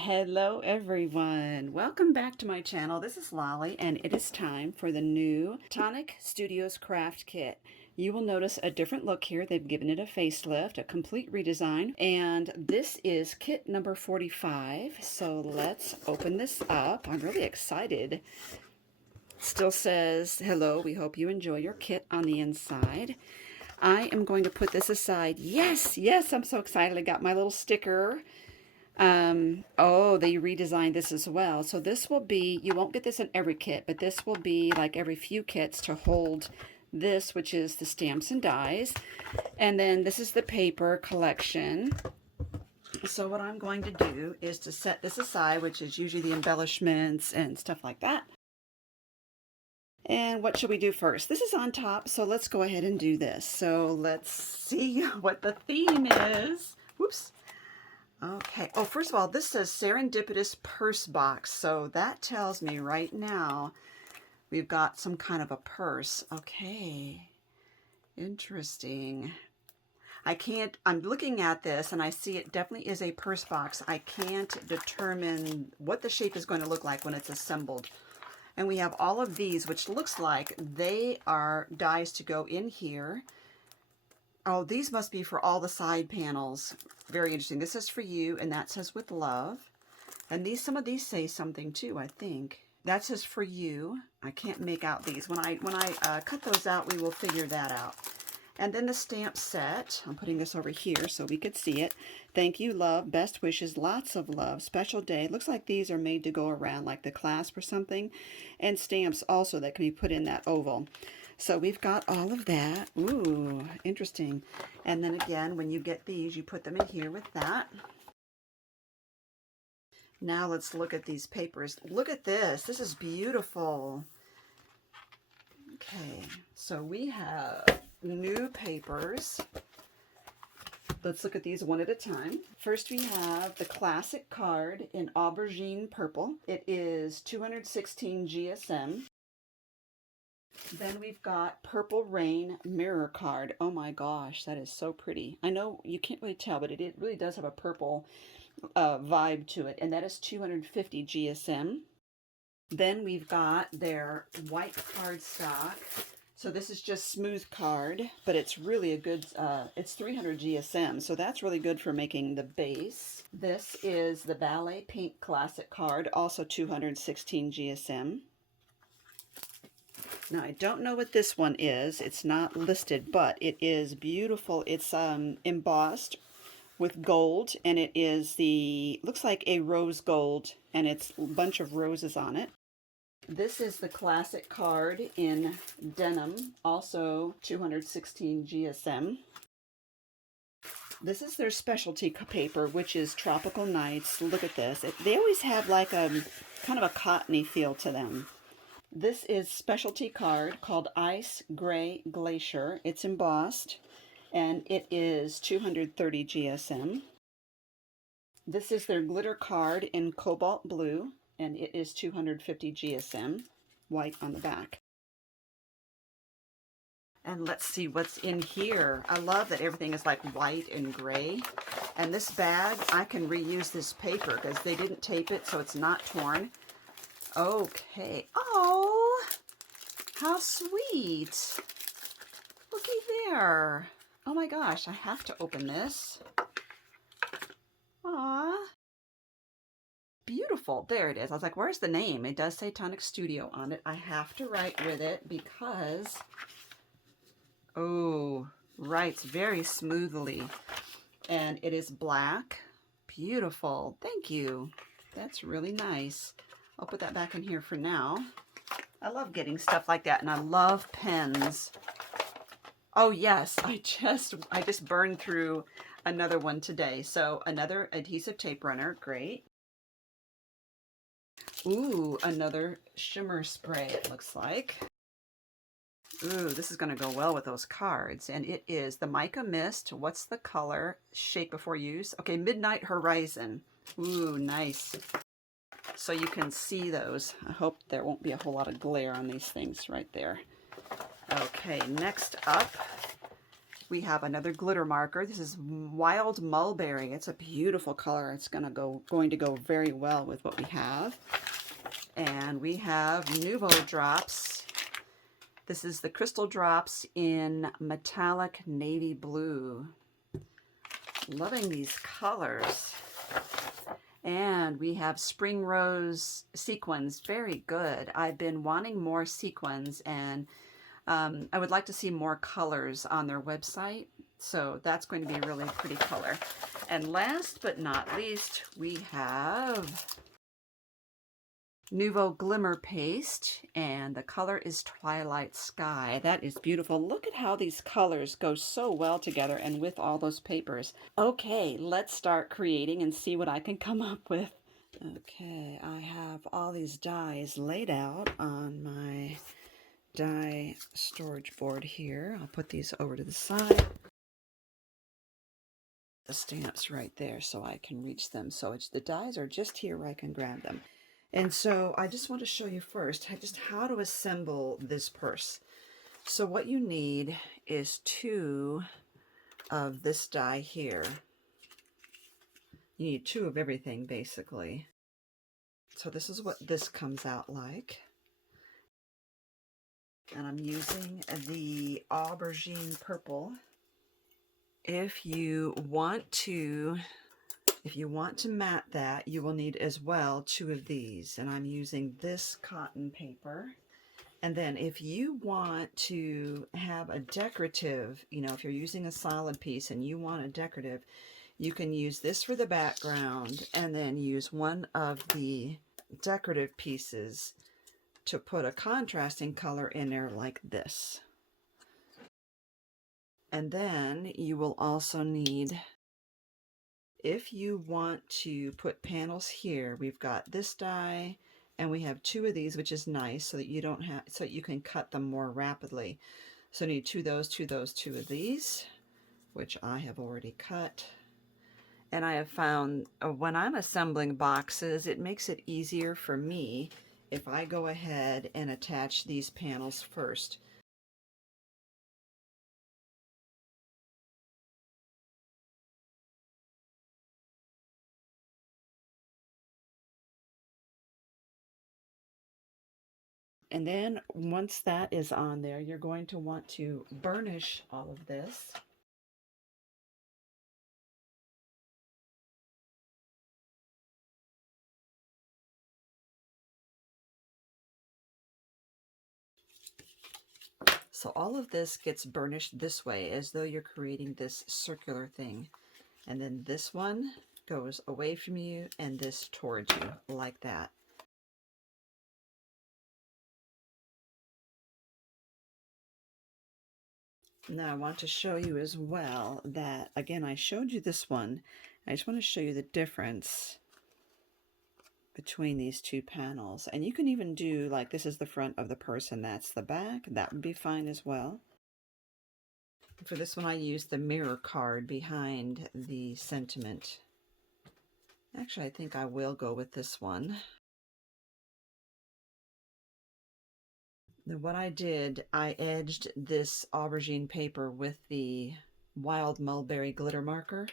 Hello everyone, welcome back to my channel. This is Lolly and it is time for the new Tonic Studios craft kit. You will notice a different look here. They've given it a facelift, a complete redesign, and this is kit number 45. So let's open this up. I'm really excited. Still says, hello, we hope you enjoy your kit on the inside. I am going to put this aside. Yes, I'm so excited. I got my little sticker. Oh, they redesigned this as well. So this will be, you won't get this in every kit, but this will be like every few kits to hold this, which is the stamps and dies. And then this is the paper collection. So what I'm going to do is to set this aside, which is usually the embellishments and stuff like that. And what should we do first? This is on top, so let's go ahead and do this. So let's see what the theme is. Whoops. Okay. Oh, first of all, this says Serendipitous purse box. So that tells me right now we've got some kind of a purse. Okay. Interesting. I'm looking at this and I see it definitely is a purse box. I can't determine what the shape is going to look like when it's assembled. And we have all of these, which looks like they are dies to go in here. Oh, these must be for all the side panels. Very interesting. This is for you, and that says with love. And some of these say something too, I think. That says for you. I can't make out these. When I cut those out, we will figure that out. And then the stamp set. I'm putting this over here so we could see it. Thank you, love, best wishes, lots of love, special day. Looks like these are made to go around like the clasp or something. And stamps also that can be put in that oval. So we've got all of that. Ooh, interesting. And then again, when you get these, you put them in here with that. Now let's look at these papers. Look at this. This is beautiful. Okay, so we have new papers. Let's look at these one at a time. First we have the classic card in aubergine purple. It is 216 GSM. Then we've got Purple Rain mirror card. Oh my gosh, that is so pretty. I know you can't really tell, but it really does have a purple vibe to it, and that is 250 GSM. Then we've got their white cardstock. So this is just smooth card, but it's really a good, it's 300 GSM, so that's really good for making the base. This is the Ballet Pink Classic card, also 216 GSM. Now, I don't know what this one is. It's not listed, but it is beautiful. It's embossed with gold, and it is looks like a rose gold, and it's a bunch of roses on it. This is the classic card in denim, also 216 GSM. This is their specialty paper, which is Tropical Nights. Look at this. They always have like a kind of a cottony feel to them. This is specialty card called Ice Gray Glacier. It's embossed, and it is 230 GSM. This is their glitter card in cobalt blue, and it is 250 GSM, white on the back. And let's see what's in here. I love that everything is like white and gray. And this bag, I can reuse this paper because they didn't tape it, so it's not torn. Okay. Oh, how sweet. Looky there. Oh my gosh, I have to open this. Aw. Beautiful. There it is. I was like, where's the name? It does say Tonic Studio on it. I have to write with it because, oh, writes very smoothly. And it is black. Beautiful. Thank you. That's really nice. I'll put that back in here for now. I love getting stuff like that, and I love pens. Oh yes, I just burned through another one today. So another adhesive tape runner, great. Ooh, another shimmer spray, it looks like. Ooh, this is going to go well with those cards. And it is the Mica Mist. What's the color? Shake before use. Okay, Midnight Horizon. Ooh, nice. So you can see those. I hope there won't be a whole lot of glare on these things right there. Okay, next up, We have another glitter marker. This is Wild Mulberry. It's a beautiful color. It's going to go very well with what we have. And we have Nuvo drops. This is the Crystal Drops in metallic navy blue. Loving these colors. And we have Spring Rose sequins. Very good. I've been wanting more sequins, and I would like to see more colors on their website. So that's going to be a really pretty color. And last but not least, we have Nuvo Glimmer Paste, and the color is Twilight Sky. That is beautiful. Look at how these colors go so well together and with all those papers. Okay, let's start creating and see what I can come up with. Okay, I have all these dies laid out on my die storage board here. I'll put these over to the side. The stamps right there so I can reach them. So the dies are just here where I can grab them. And so I just want to show you first just how to assemble this purse. So what you need is 2 of this die here. You need 2 of everything basically. So this is what this comes out like. And I'm using the aubergine purple. If you want to mat that, you will need as well 2 of these. And I'm using this cotton paper. And then if you want to have a decorative, you know, if you're using a solid piece and you want a decorative, you can use this for the background and then use one of the decorative pieces to put a contrasting color in there like this. And then you will also need, if you want to put panels here, we've got this die and we have 2 of these, which is nice so that you can cut them more rapidly. So I need 2 of those, 2 of those, 2 of these, which I have already cut. And I have found when I'm assembling boxes, it makes it easier for me if I go ahead and attach these panels first. And then once that is on there, you're going to want to burnish all of this. So all of this gets burnished this way as though you're creating this circular thing. And then this one goes away from you and this towards you like that. Now I want to show you as well that, again, I showed you this one. I just want to show you the difference between these 2 panels. And you can even do, like, this is the front of the purse and that's the back. That would be fine as well. For this one I used the mirror card behind the sentiment. Actually, I think I will go with this one. Then what I did, I edged this aubergine paper with the Wild Mulberry glitter marker.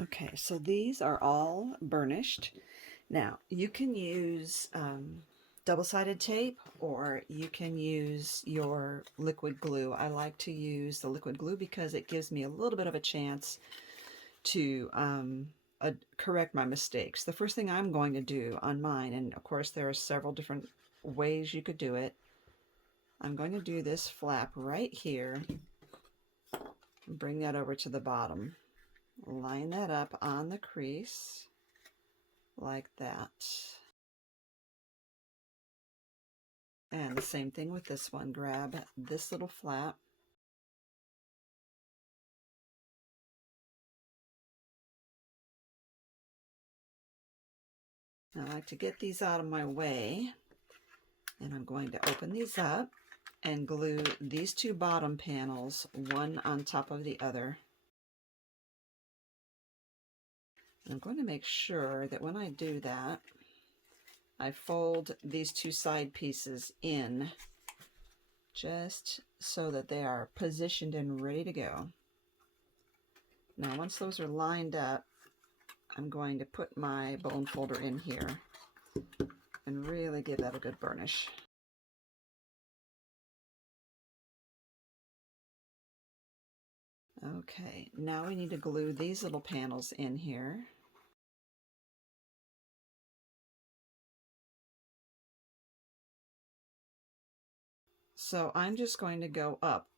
Okay, so these are all burnished. Now, you can use double-sided tape or you can use your liquid glue. I like to use the liquid glue because it gives me a little bit of a chance to correct my mistakes. The first thing I'm going to do on mine, and of course there are several different ways you could do it, I'm going to do this flap right here and bring that over to the bottom. Line that up on the crease like that. And the same thing with this one. Grab this little flap. I like to get these out of my way, and I'm going to open these up and glue these 2 bottom panels one on top of the other. And I'm going to make sure that when I do that, I fold these two side pieces in just so that they are positioned and ready to go. Now, once those are lined up, I'm going to put my bone folder in here and really give that a good burnish. Okay, now we need to glue these little panels in here. So I'm just going to go up,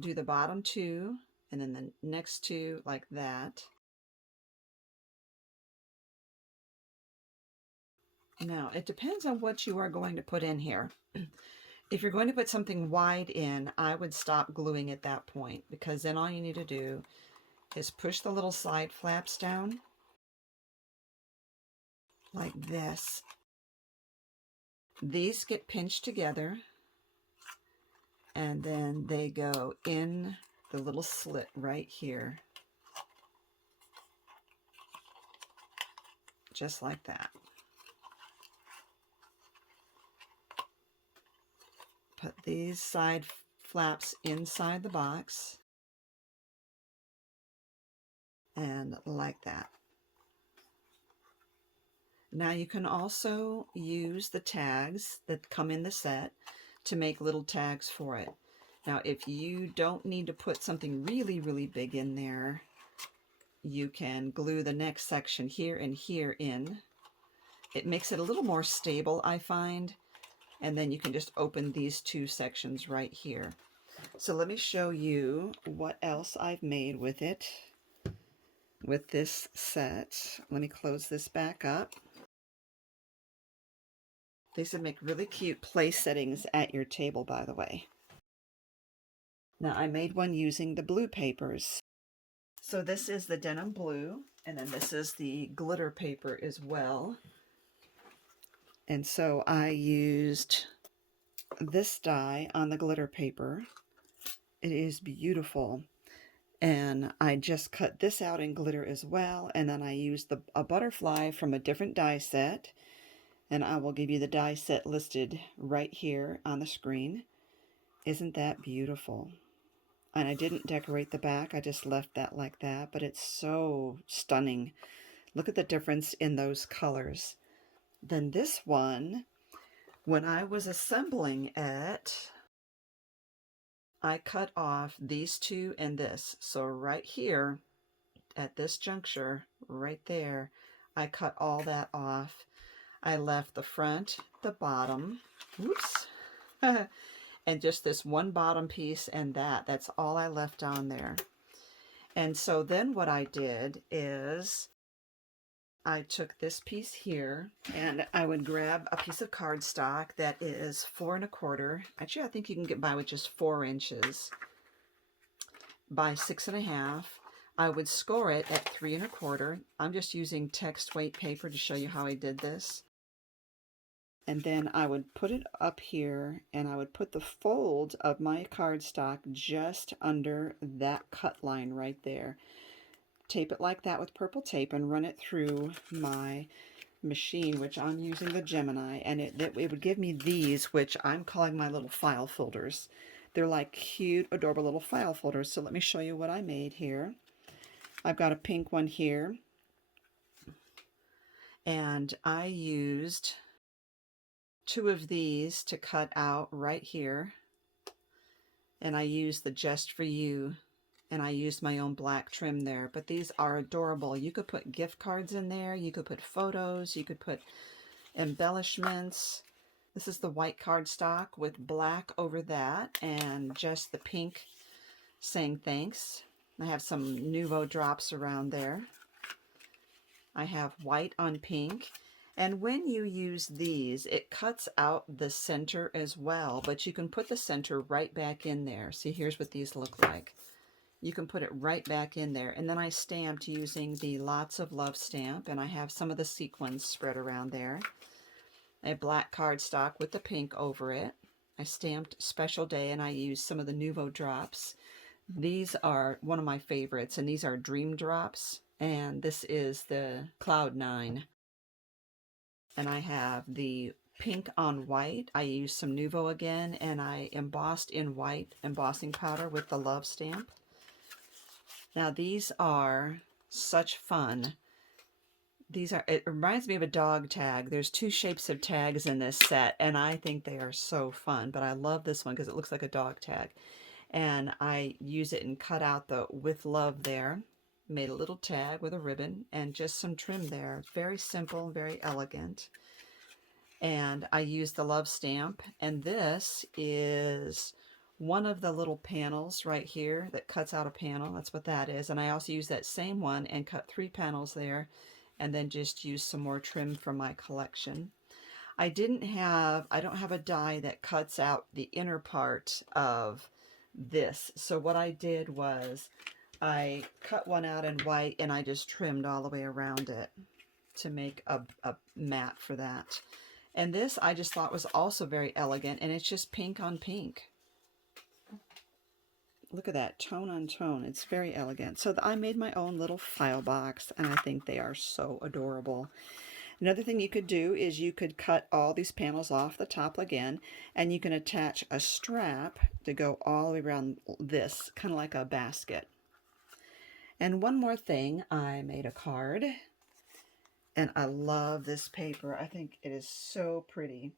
do the bottom two, and then the next two like that. Now, it depends on what you are going to put in here. If you're going to put something wide in, I would stop gluing at that point, because then all you need to do is push the little side flaps down like this. These get pinched together, and then they go in the little slit right here, just like that. Put these side flaps inside the box, and like that. Now you can also use the tags that come in the set to make little tags for it. Now, if you don't need to put something really, really big in there, you can glue the next section here and here in. It makes it a little more stable, I find. And then you can just open these two sections right here. So let me show you what else I've made with it, with this set. Let me close this back up. These would make really cute place settings at your table, by the way. Now, I made one using the blue papers. So this is the denim blue, and then this is the glitter paper as well. And so I used this die on the glitter paper. It is beautiful. And I just cut this out in glitter as well, and then I used a butterfly from a different die set. And I will give you the die set listed right here on the screen. Isn't that beautiful? And I didn't decorate the back. I just left that like that. But it's so stunning. Look at the difference in those colors. Then this one, when I was assembling it, I cut off these two and this. So right here, at this juncture, right there, I cut all that off. I left the front, the bottom, whoops, and just this one bottom piece, and that's all I left on there. And so then what I did is I took this piece here, and I would grab a piece of cardstock that is 4 1/4. Actually, I think you can get by with just 4 inches by 6 1/2. I would score it at 3 1/4. I'm just using text weight paper to show you how I did this. And then I would put it up here, and I would put the fold of my cardstock just under that cut line right there. Tape it like that with purple tape and run it through my machine, which I'm using the Gemini, and it would give me these, which I'm calling my little file folders. They're like cute, adorable little file folders. So let me show you what I made here. I've got a pink one here, and I used 2 of these to cut out right here, and I used the Just For You, and I used my own black trim there. But these are adorable. You could put gift cards in there, you could put photos, you could put embellishments. This is the white cardstock with black over that, and just the pink saying thanks. I have some Nouveau drops around there. I have white on pink. And when you use these, it cuts out the center as well, but you can put the center right back in there. See, here's what these look like. You can put it right back in there. And then I stamped using the Lots of Love stamp, and I have some of the sequins spread around there. A black cardstock with the pink over it. I stamped Special Day, and I used some of the Nouveau drops. These are one of my favorites, and these are Dream Drops, and this is the Cloud 9. And I have the pink on white. I used some Nuvo again, and I embossed in white embossing powder with the love stamp. Now these are such fun. It reminds me of a dog tag. There's 2 shapes of tags in this set, and I think they are so fun, but I love this one because it looks like a dog tag. And I use it and cut out the with love there. Made a little tag with a ribbon and just some trim there. Very simple, very elegant. And I used the love stamp, and this is one of the little panels right here that cuts out a panel. That's what that is. And I also used that same one and cut 3 panels there, and then just used some more trim from my collection. I don't have a die that cuts out the inner part of this. So what I did was I cut one out in white and I just trimmed all the way around it to make a mat for that. And this I just thought was also very elegant, and it's just pink on pink. Look at that, tone on tone. It's very elegant. So I made my own little file box, and I think they are so adorable. Another thing you could do is you could cut all these panels off the top again, and you can attach a strap to go all the way around this, kind of like a basket. And one more thing, I made a card, and I love this paper. I think it is so pretty.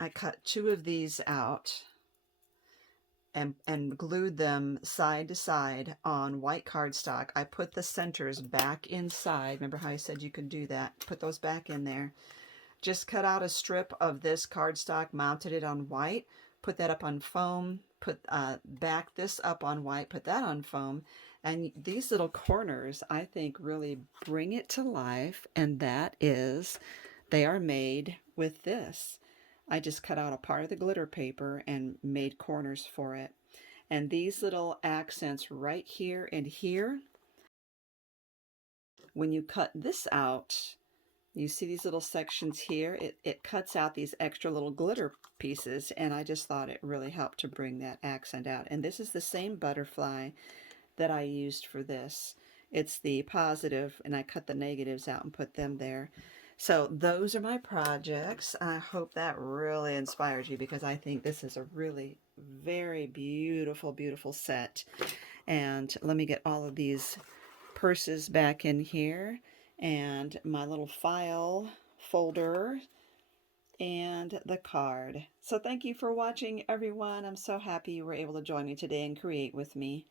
I cut 2 of these out and glued them side to side on white cardstock. I put the centers back inside. Remember how I said you could do that? Put those back in there. Just cut out a strip of this cardstock, mounted it on white, put that up on foam, back this up on white, put that on foam, and these little corners I think really bring it to life, and that is, they are made with this. I just cut out a part of the glitter paper and made corners for it. And these little accents right here and here, when you cut this out, you see these little sections here, it cuts out these extra little glitter pieces, and I just thought it really helped to bring that accent out. And this is the same butterfly that I used for this. It's the positive, and I cut the negatives out and put them there. So those are my projects. I hope that really inspires you, because I think this is a really very beautiful, beautiful set. And let me get all of these purses back in here, and my little file folder, and the card. So thank you for watching, everyone. I'm so happy you were able to join me today and create with me.